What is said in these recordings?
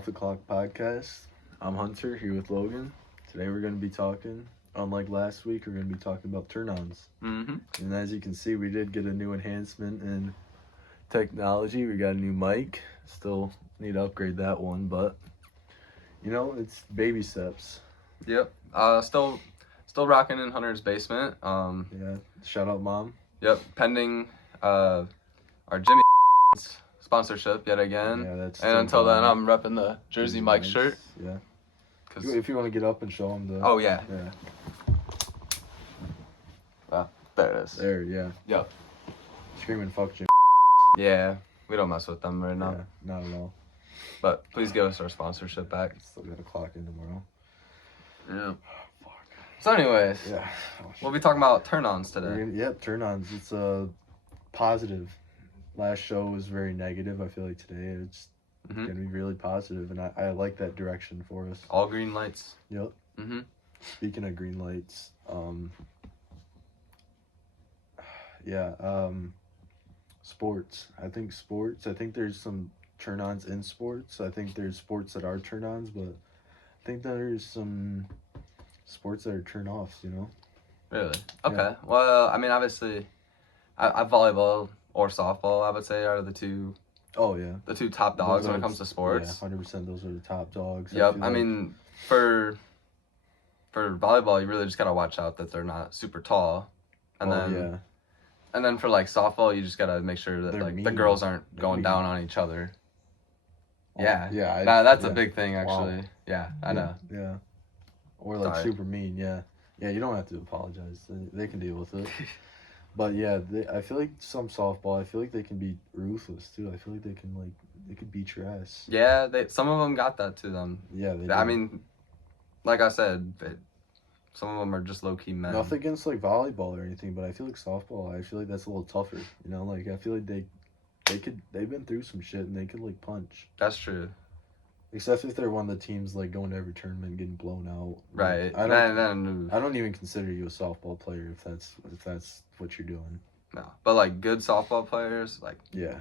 Off the Clock podcast. I'm Hunter here with Logan. Today we're going to be talking, unlike last week, we're going to be talking about turn-ons. Mm-hmm. And as you can see, we did get a new enhancement in technology. We got a new mic. Still need to upgrade that one, but it's baby steps. Yep. Still rocking in Hunter's basement. Yeah. Shout out, Mom. Yep. Pending our Jimmy sponsorship yet again. Yeah, that's. And until then, I'm repping the Jersey Mike Mike's, shirt. Yeah. If you want to get up and show them the. Oh yeah. Yeah. There it is. There. Yeah. Yep. Screaming fuck Jim. Yeah. We don't mess with them right now. Yeah, not at all. But please give us our sponsorship back. Still got to clock in tomorrow. Yeah. So anyways, Yeah. we'll be talking about turn-ons today. Yep, turn-ons. It's positive. Last show was very negative. I feel like today it's Mhm. gonna be really positive, and I like that direction for us. All green lights. Yep. Mm-hmm. Speaking of green lights, sports. I think there's some turn-ons in sports. I think there's sports that are turn-ons, but I think there's some sports that are turn-offs. Really? Okay. Well, I mean, obviously, I volleyball or softball, I would say, are the two Oh yeah. the two top dogs when it comes to Yeah, sports. 100%. Those are the top dogs. Yep. feel I like- mean, for volleyball, you really just gotta watch out that they're not super tall, and then for like softball, you just gotta make sure that They're like the mean. girls aren't They're going mean. down on each other. Oh, Yeah. yeah. That's a yeah. big thing, actually. Yeah, I know. Yeah. Or like Sorry. super mean. Yeah. Yeah. You don't have to apologize. They can deal with it. But yeah, I feel like some softball. I feel like they can be ruthless too. I feel like they could beat your ass. Yeah, some of them got that to them. Yeah. I mean, like I said, some of them are just low key men. Nothing against like volleyball or anything, but I feel like softball. I feel like that's a little tougher. Like I feel like they've been through some shit and they could like punch. That's true. Except if they're one of the teams like going to every tournament and getting blown out. Right. I don't even consider you a softball player if that's what you're doing. No. But like good softball players, like Yeah,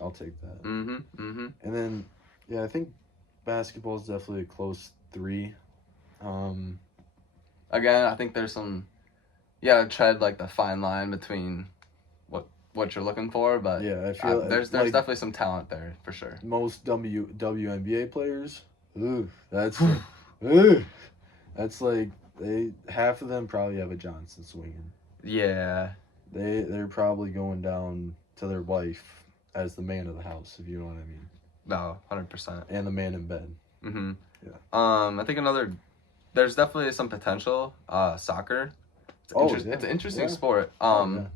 I'll take that. mm-hmm. And then, yeah, I think basketball is definitely a close 3. Again, I think there's some you gotta tread like the fine line between what you're looking for, but Yeah, I feel there's like definitely some talent there for sure. most WNBA players. That's like half of them probably have a Johnson swinging. Yeah. They're probably going down to their wife as the man of the house, if you know what I mean, No, 100%. and the man in bed. Mm-hmm. Yeah. I think there's definitely some potential. Soccer. It's an interesting sport. Yeah.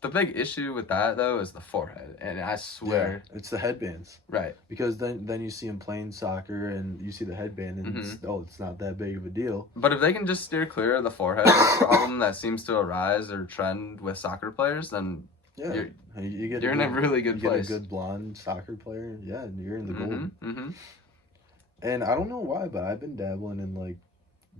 The big issue with that though is the forehead, and I swear, it's the headbands. right? Because then you see them playing soccer and you see the headband and it's not that big of a deal. But if they can just steer clear of the forehead problem that seems to arise or trend with soccer players, then Yeah, you're in a really good place. Get a good blonde soccer player. Yeah, and you're in the gold. Mm-hmm. And I don't know why, but I've been dabbling in like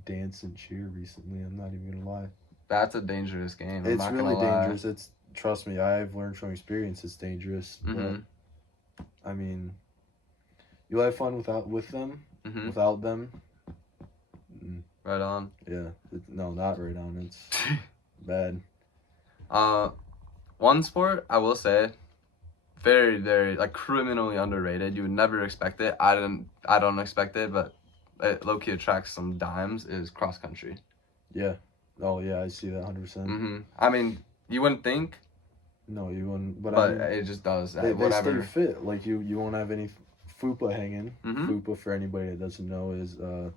dance and cheer recently. I'm not even gonna lie. That's a dangerous game. I'm It's not really gonna lie. dangerous. Trust me, I've learned from experience. It's dangerous. Mhm. But I mean, you'll have fun with them. Mhm. Without them, Right on. yeah. No, not right on. It's bad. One sport I will say, very very like criminally underrated. You would never expect it. I don't expect it, but it low key attracts some dimes. Is cross country. Yeah. Oh yeah, I see that 100%. Mm-hmm. I mean, you wouldn't think, No, you wouldn't. But but I mean, it just does. they Whatever. stay fit. Like you won't have any fupa hanging. Mhm. Fupa, for anybody that doesn't know, is the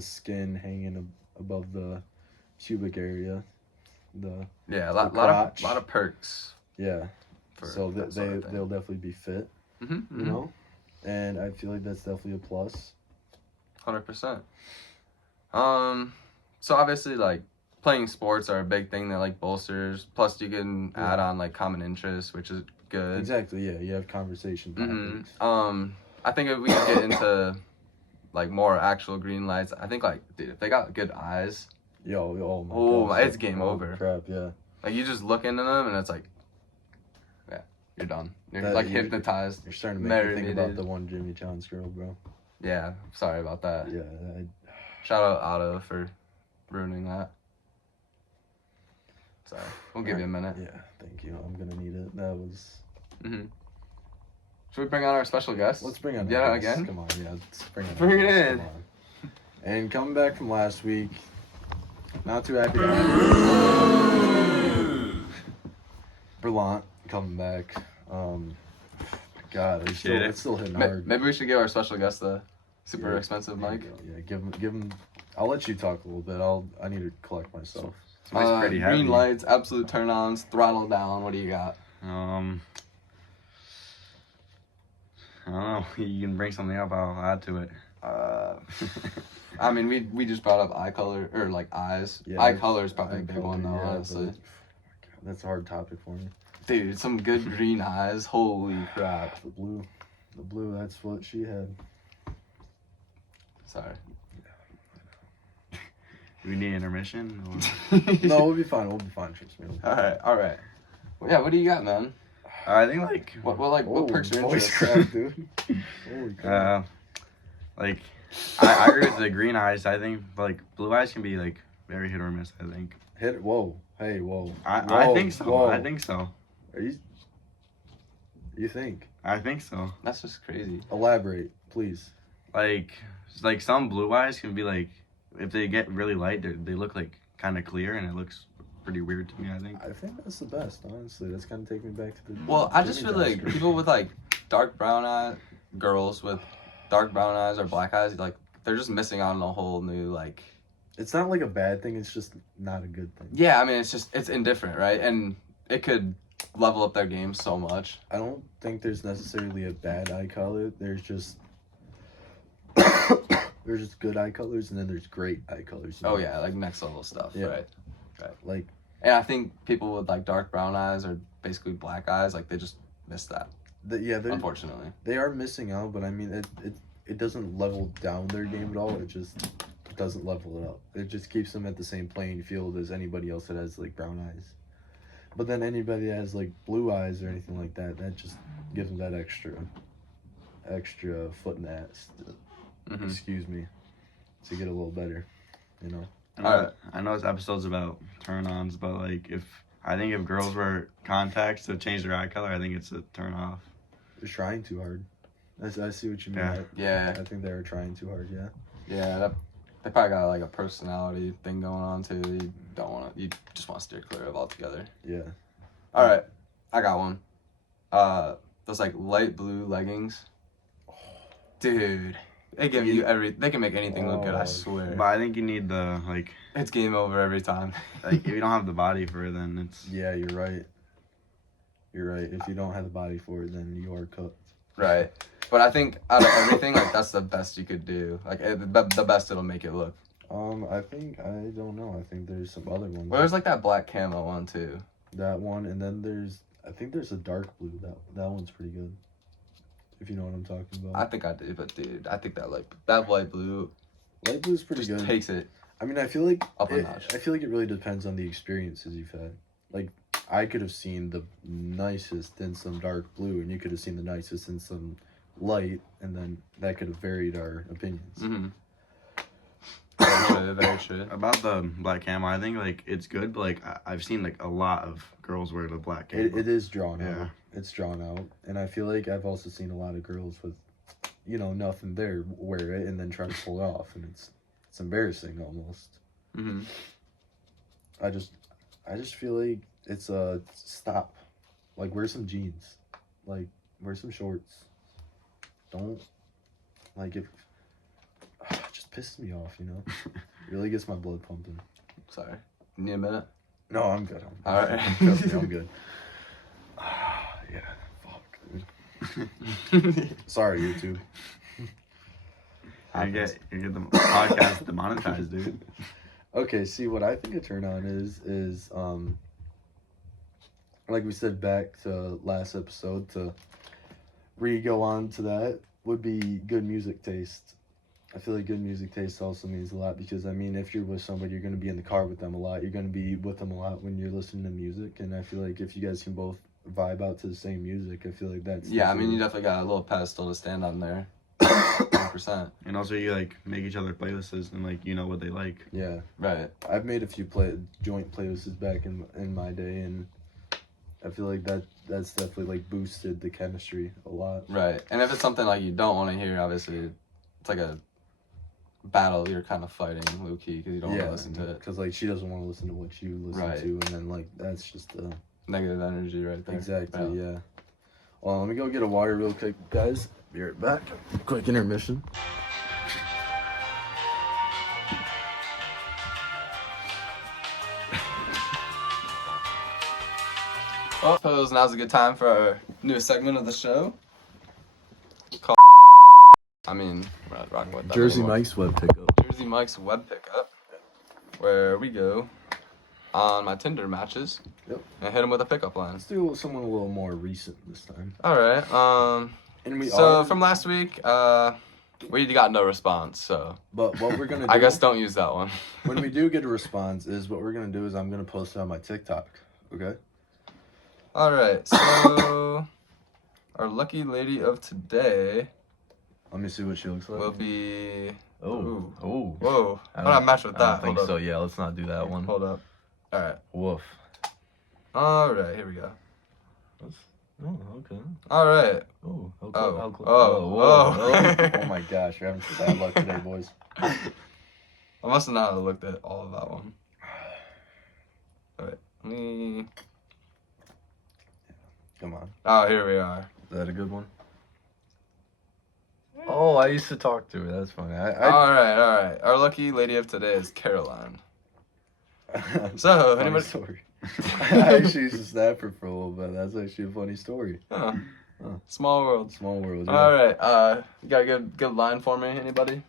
skin hanging above the pubic area. Yeah, a the crotch. lot of perks. Yeah. For So that sort of thing. they'll definitely be fit. Mm-hmm. You know, and I feel like that's definitely a plus. 100%. So obviously, like, playing sports are a big thing that, like, bolsters. Plus, you can add on, like, common interests, which is good. Exactly. Yeah, you have conversation topics. I think if we could get into, like, more actual green lights, I think, like, dude, if they got good eyes, Oh my Oh, gosh, it's game over. Crap, yeah. like, you just look into them, and it's like, you're done. You're That- like you're- hypnotized. You're starting to make me think about Marinated. the one Jimmy John's girl, bro. Yeah, sorry about that. Yeah, Shout out Otto for ruining that. Sorry, we'll give you a minute. yeah. Thank you. I'm gonna need it. That was. Mm-hmm. Should we bring on our special guest? Let's bring on. Yeah, our guest. again? Come on, yeah. Let's bring on. Bring our it guest. in. Come on. And coming back from last week, not too happy to have you. Berlant coming back. God, it's still hitting hard. Maybe we should give our special guest the super Yeah. expensive There you mic. go. Yeah, give him. I'll let you talk a little bit. I need to collect myself. It's pretty heavy. Green lights, absolute turn-ons, throttle down. What do you got? I don't know. You can bring something up. I'll add to it. I mean, we just brought up eye color or like eyes. Yeah, Eye color is probably a Eye big color, one though, yeah, honestly. but- that's a hard topic for me. Dude, some good green eyes. Holy crap! The blue. That's what she had. Sorry. Do we need intermission? Or... No, we'll be fine. Trust me. All right. Well, yeah, what do you got, man? I think like What perks your voice interest? crack, dude. Holy crap. like I agree with the green eyes. I think like blue eyes can be like very hit or miss. I think. Hit. Whoa. Hey. Whoa. I Whoa, think so. whoa. I think so. Are you? You think? I think so. That's just crazy. Elaborate, please. Like some blue eyes can be like if they get really light, they look like kind of clear, and it looks pretty weird to me. I think. I think that's the best, honestly. That's kind of taking me back to the. Well, I just Jimmy feel like John's people with like dark brown eye, girls with dark brown eyes or black eyes, like they're just missing out on a whole new like. It's not like a bad thing. It's just not a good thing. Yeah, I mean it's indifferent, right? And it could level up their game so much. I don't think there's necessarily a bad eye color. There's just good eye colors, and then there's great eye colors. you Oh know? yeah, like next level stuff, Yeah. right? Like And I think people with like dark brown eyes or basically black eyes, like they just miss that, yeah, unfortunately. they are missing out, but I mean it doesn't level down their game at all. It just doesn't level it up. It just keeps them at the same playing field as anybody else that has like brown eyes. But then anybody that has like blue eyes or anything like that, that just gives them that extra foot in the ass. Hmm. Excuse me, to get a little better, you know. I know this episode's about turn-ons, but like I think if girls wear contacts to change their eye color, I think it's a turn-off. They're trying too hard. I see what you mean. Yeah. Yeah, I think they were trying too hard. Yeah. yeah. They probably got like a personality thing going on too. You just want to steer clear of altogether. Yeah. All right, I got one. Those like light blue leggings, dude. They give you They can make anything look good. I Oh, swear. But I think you need the like It's game over every time. if you don't have the body for it, then it's Yeah, you're right. You're right. If you don't have the body for it, then you are cooked. Right. But I think out of everything, like that's the best you could do. Like the best it'll make it look. I think I don't know. I think there's some other ones. Well, there's like that black camo one too. That one, and then I think there's a dark blue. That one's pretty good. If you know what I'm talking about. I think I do, but dude, I think that light blue Light blue's pretty just good. takes it. I mean, I feel like Up a notch. I feel like it really depends on the experiences you've had. Like, I could have seen the nicest in some dark blue, and you could have seen the nicest in some light, and then that could have varied our opinions. Mm-hmm. Very true. Very true. about the black camo. I think like it's good, but like I've seen like a lot of girls wear the black camo. It is drawn Yeah. out. It's drawn out, and I feel like I've also seen a lot of girls with, nothing there wear it and then try to pull it off, and it's embarrassing almost. Mm-hmm. I just feel like it's a stop. Like, wear some jeans, like wear some shorts. Don't like if it just pisses me off, really gets my blood pumping. Sorry. Need a minute? No, I'm good. All right. Trust me, I'm good. Yeah, fuck, dude. Sorry, YouTube. You get the podcast demonetized, dude. Okay, see what I think a turn on is like we said back to last episode, to go on to that would be good music taste. I feel like good music taste also means a lot, because I mean, if you're with somebody, you're going to be in the car with them a lot. You're going to be with them a lot when you're listening to music, and I feel like if you guys can both vibe out to the same music. I feel like that's Yeah, I mean, you definitely- definitely got a little pedestal to stand on there. 100%. And also, you like make each other playlists and like you know what they like. yeah. Right. I've made a few joint playlists back in my day, and I feel like that's definitely like boosted the chemistry a lot. Right. And if it's something like you don't want to hear, obviously, it's like a battle you're kind of fighting low key because you don't want to listen to it. because like she doesn't want to listen to what you listen Right. to, and then like that's just Negative energy right there. exactly yeah. Well, let me go get a water real quick, guys. Be right back. Quick intermission. Well, I suppose now's a good time for our newest segment of the show. Called I mean, we're not rocking with that Jersey anymore. Mike's web pickup. Jersey Mike's web pickup, where we go on my Tinder matches Yep. and hit them with a pickup line. Let's do someone a little more recent this time. All right. And we So are, from last week, we got no response. So but what we're gonna do, I guess don't use that one. when we do get a response, is what we're gonna do is I'm gonna post it on my TikTok. Okay. All right. So our lucky lady of today Let me see what she looks like. will be. Oh. Ooh. Oh. Whoa. How do I match with that? I don't think Hold so. up. Yeah, let's not do that one. Hold up. All right. Woof. All right. Here we go. Oh, okay. All right. Oh, Oh. oh, Oh. oh my gosh, you're having some bad luck today, boys. I must have not looked at all of that one. All right. Let me. Come on. Oh, here we are. Is that a good one? Oh, I used to talk to her. That's funny. All right. Our lucky lady of today is Caroline. So, Funny anybody? story. I actually used to snap her for a little bit. That's actually a funny story. Huh. Huh. Small world. Small world. Yeah. All right. You got a good line for me? Anybody?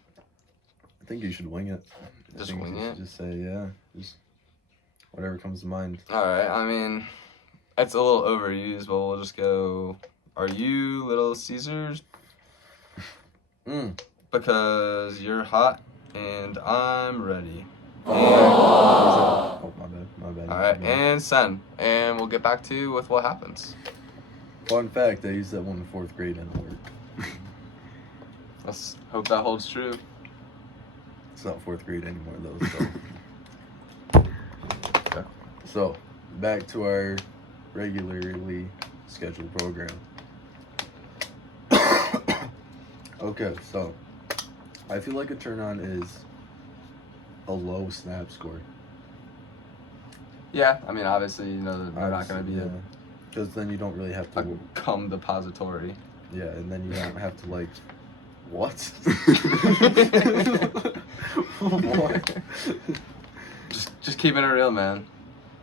I think you should wing it. I Just think wing you should it? Just say yeah. Just whatever comes to mind. All right. I mean, it's a little overused, but we'll just go. Are you Little Caesars? Mm. Because you're hot and I'm ready. Oh, my bad. My bad. All right, My bad. and send, and we'll get back to you with what happens. Fun fact: I used that one in 4th grade and it worked. Let's hope that holds true. It's not 4th grade anymore though. So. Okay. So, back to our regularly scheduled program. Okay, so I feel like a turn on is a low snap score. Yeah, I mean, obviously, you know, they're not going to be because then you don't really have a to. cum depository. Yeah, and then you don't have to like. What? What? Just keeping it real, man.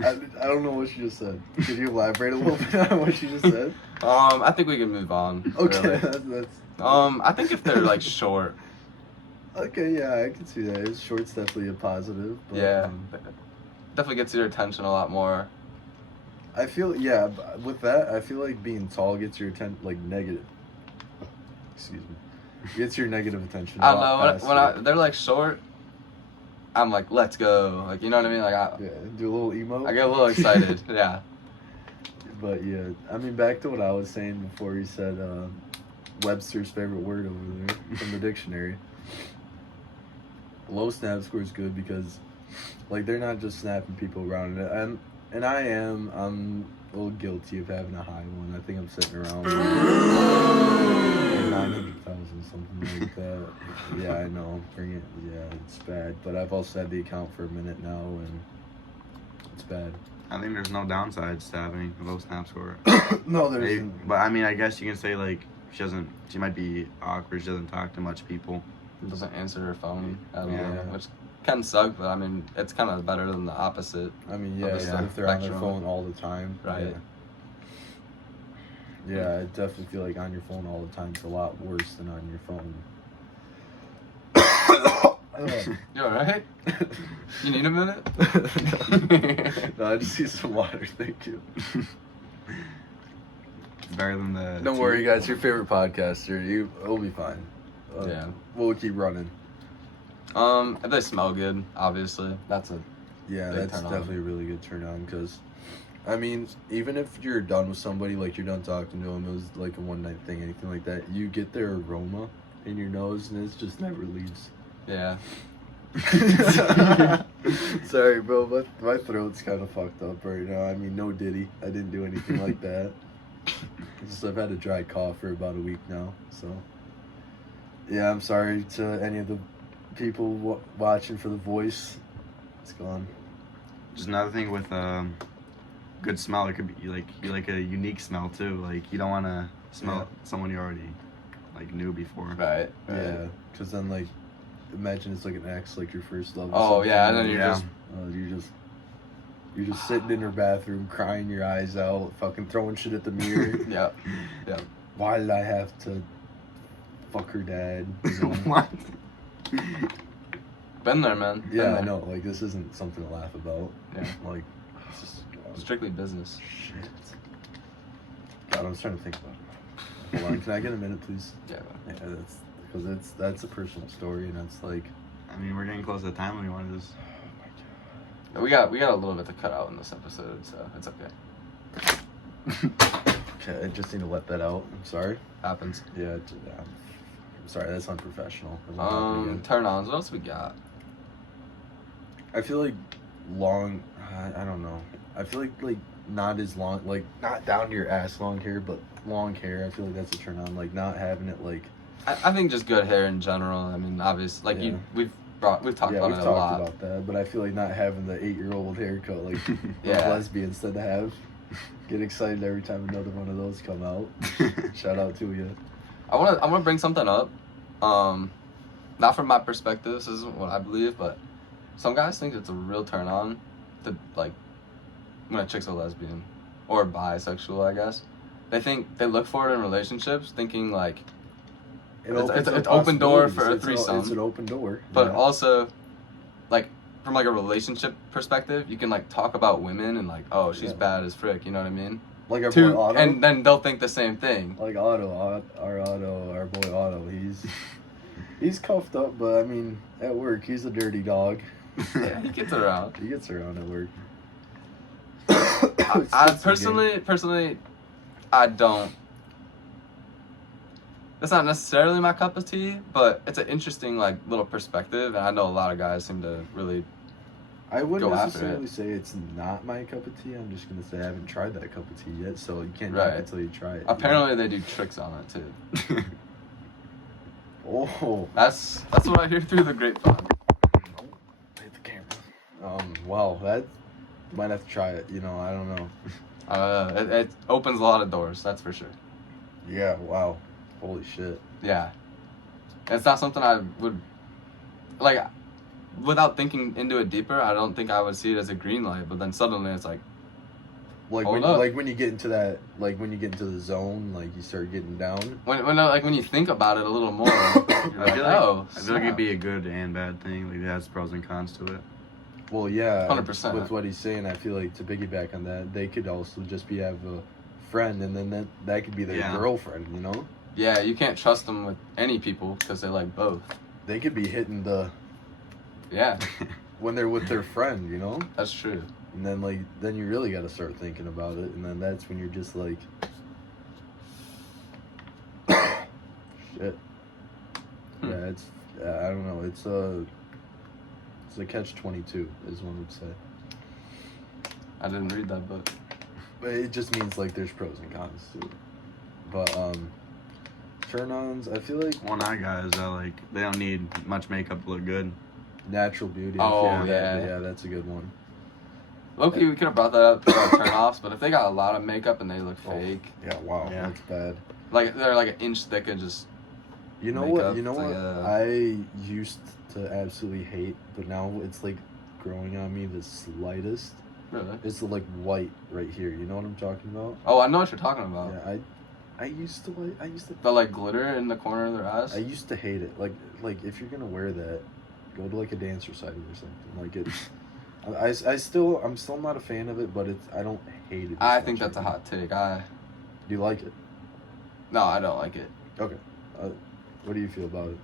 I don't know what she just said. Could you elaborate a little bit on what she just said? I think we can move on. Okay, Really. that's I think if they're like short, okay. Yeah, I can see that. His short's definitely a positive. But, yeah, definitely gets your attention a lot more. I feel with that, I feel like being tall gets your attention like negative. Excuse me. Gets your negative attention. I don't know when they're like short, I'm like, let's go, like, you know what I mean? Like yeah, do a little emo. I get a little excited. Yeah. But yeah, I mean, back to what I was saying before. You said Webster's favorite word over there from the dictionary. Low snap score is good because, like, they're not just snapping people around. I'm a little guilty of having a high one. I think I'm sitting around 900,000, something like that. Yeah, I know. Bring it. Yeah, it's bad. But I've also had the account for a minute now, and it's bad. I think there's no downsides to having a low snap score. No, there Maybe- isn't. but I mean, I guess you can say like she might be awkward. She doesn't talk to much people. Doesn't answer her phone at all, Yeah. which can suck, but I mean, it's kind of better than the opposite. I mean, Of yeah, the if they're on their spectrum. phone all the time. Right. Yeah, I definitely feel like on your phone all the time is a lot worse than on your phone. You alright? You need a minute? No, I just need some water, thank you. It's better than the. Don't tea. worry, guys. Your favorite podcaster, it'll be fine. Yeah. We'll keep running. If they smell good, obviously, that's a Yeah, Big that's turn on. definitely a really good turn on because I mean, even if you're done with somebody, like you're done talking to them, it was like a one night thing, anything like that, you get their aroma in your nose and it just never leaves. Yeah. Sorry, bro, but my throat's kind of fucked up right now. I mean, no Diddy. I didn't do anything like that. It's just I've had a dry cough for about a week now, so. Yeah, I'm sorry to any of the people watching for the voice. It's gone. Just another thing with good smell, it could be like a unique smell too. Like you don't want to smell someone you already like knew before. Right. Yeah, because then like, imagine it's like an ex, like your first love. or Oh something, yeah, and then you're just you're just sitting in her bathroom, crying your eyes out, fucking throwing shit at the mirror. yeah. Why did I have to fuck her dad? You know? What? Been there, man. Been Yeah, I there. know. Like this isn't something to laugh about. Yeah. Like, it's just Strictly business. shit. God, I was trying to think about it. Hold on, can I get a minute, please? Yeah. Yeah, that's because that's a personal story, and it's like, I mean, we're getting close to the time when we wanted this. We got a little bit to cut out in this episode, so it's okay. okay, I just need to let that out. I'm sorry. Happens. Yeah, I'm sorry. That's unprofessional. That won't happen again. Turn-ons. What else we got? I feel like long. I don't know. I feel like not as long, like not down to your ass long hair, but long hair. I feel like that's a turn on. Like not having it like. I think just good hair in general. I mean, obviously, like Yeah. we've talked Yeah, about we've it a talked lot. about that, but I feel like not having the 8-year-old haircut like Yeah. lesbians tend to have. Get excited every time another one of those come out. Shout out to you. I wanna bring something up. Not from my perspective. This isn't what I believe, but some guys think it's a real turn on to like when a chick's a lesbian or bisexual. I guess they look for it in relationships, thinking like. It's up open door for a possibilities. threesome. It's an open door. But yeah. also, like, from, like, a relationship perspective, you can, like, talk about women and, like, oh, she's Yeah. bad as frick, you know what I mean? Like our boy Otto. And then they'll think the same thing. Like our boy Otto, he's cuffed up, but I mean, at work, he's a dirty dog. Yeah, he gets around. He gets around at work. I personally, I don't. That's not necessarily my cup of tea, but it's an interesting, like, little perspective, and I know a lot of guys seem to really. I wouldn't Go after necessarily say it's not my cup of tea. I'm just gonna say I haven't tried that cup of tea yet, so you can't knock Right. it until you try it. Apparently, they do tricks on it too. Oh, That's what I hear through the grapevine. hit the camera. Wow, that might have to try it. You know, I don't know. It opens a lot of doors, that's for sure. Yeah, wow, holy shit. Yeah. It's not something I would, like, without thinking into it deeper, I don't think I would see it as a green light, but then suddenly it's like, Like Hold when up. like when you get into that, like when you get into the zone, like you start getting down. when you think about it a little more, you're I feel like oh, I feel like it'd be a good and bad thing. Like it has pros and cons to it. Well, yeah, 100%. with what he's saying, I feel like to piggyback on that, they could also just have a friend, and then that could be their Yeah. girlfriend. You know, yeah, you can't trust them with any people because they like both. they could be hitting the Yeah, when they're with their friend. You know, that's true. and then you really got to start thinking about it, and then that's when you're just like, shit. Hmm. Yeah, I don't know. It's a catch-22, as one would say. I didn't read that book. But it just means like there's pros and cons to it. But turn-ons, I feel like One eye guys that like they don't need much makeup to look good. natural beauty. Oh, yeah, that's a good one. Loki, we could have brought that up for turn-offs, but if they got a lot of makeup and they look Oh. fake, Yeah, wow, Yeah. that's bad. like they're like an inch thick and just You know Makeup, what? You know it's what? like, I used to absolutely hate, but now it's like growing on me the slightest. really. It's like white right here. You know what I'm talking about? Oh, I know what you're talking about. Yeah, I used to like. I used to. The like glitter in the corner of their eyes. I used to hate it. Like if you're gonna wear that, go to like a dance recital or something. Like it's. I'm still not a fan of it, but I don't hate it. as I much think that's a anymore. hot take. Do you like it? No, I don't like it. Okay. What do you feel about it?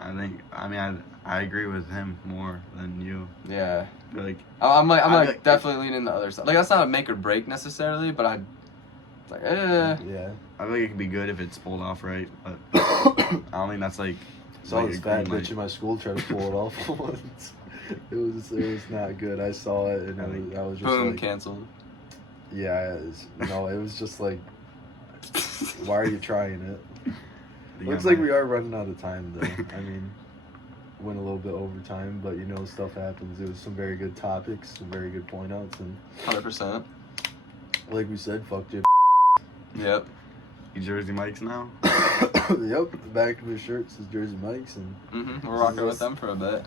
I agree with him more than you. Yeah. Like, I'm I like like- definitely leaning the other side. Like that's not a make or break necessarily, but I like Yeah. I feel like it could be good if it's pulled off right, but I don't think that's like. Saw like this a fat green light. bitch in my school try to pull it off once. It was not good. I saw it and I was just boom, like, canceled. yeah, no, it was just like, why are you trying it? The Looks young like man. we are running out of time though. I mean, went a little bit over time, but stuff happens. It was some very good topics, some very good point outs, and 100%. like we said, fuck you. Yep. You Jersey Mike's now. Yep, the back of his shirt says Jersey Mike's, and We're rocking with them for a bit.